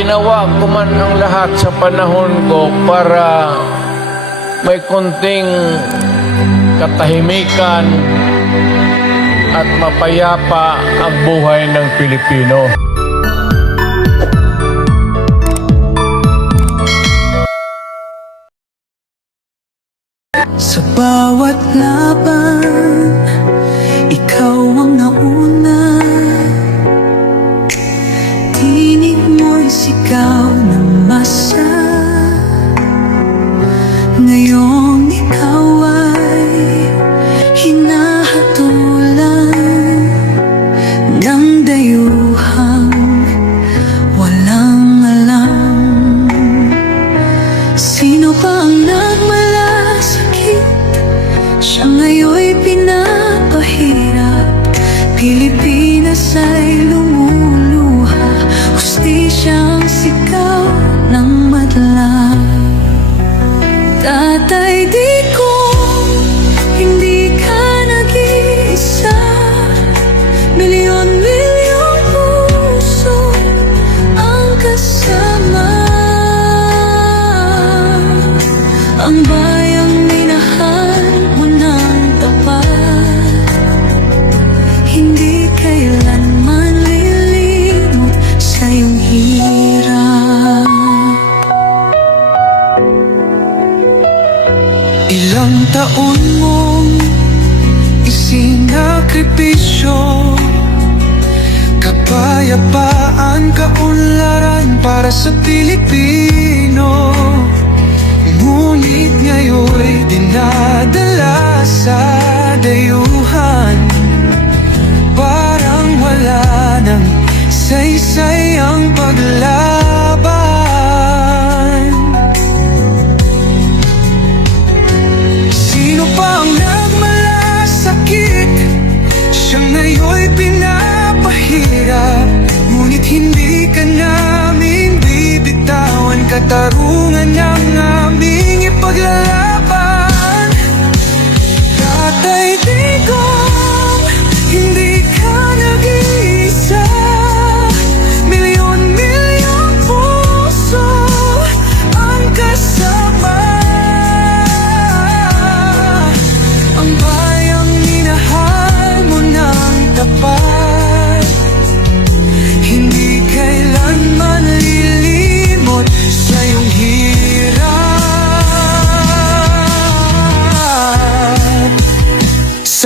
ginawa ko man ang lahat sa panahon ko para may konting katahimikan at mapayapa ang buhay ng Pilipino. Sa bawat laban, ikaw ang sigaw ng masa Ngayong ikaw ay hinahatulan Ng dayuhang walang alam Sino pa ang nagmalasakit? Siya ngayon'y pinapahirap. Pilipinas ay lumuluha Ang bayang minahal mo ng tapat. Hindi kailanman lilimot sa iyong hirap. Ilang taon mong isinakripisyo Kapayapaan, kaunlaran para sa Pilipino hindi ka namin bibitawan Katarungan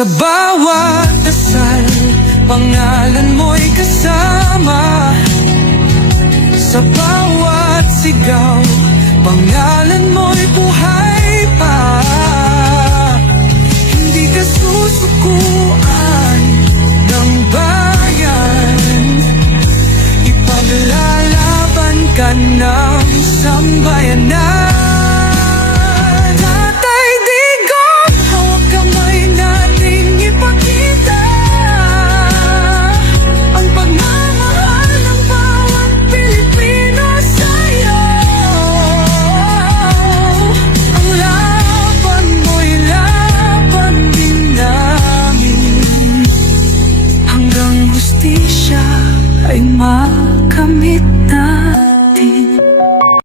Sa bawat ay makamit na.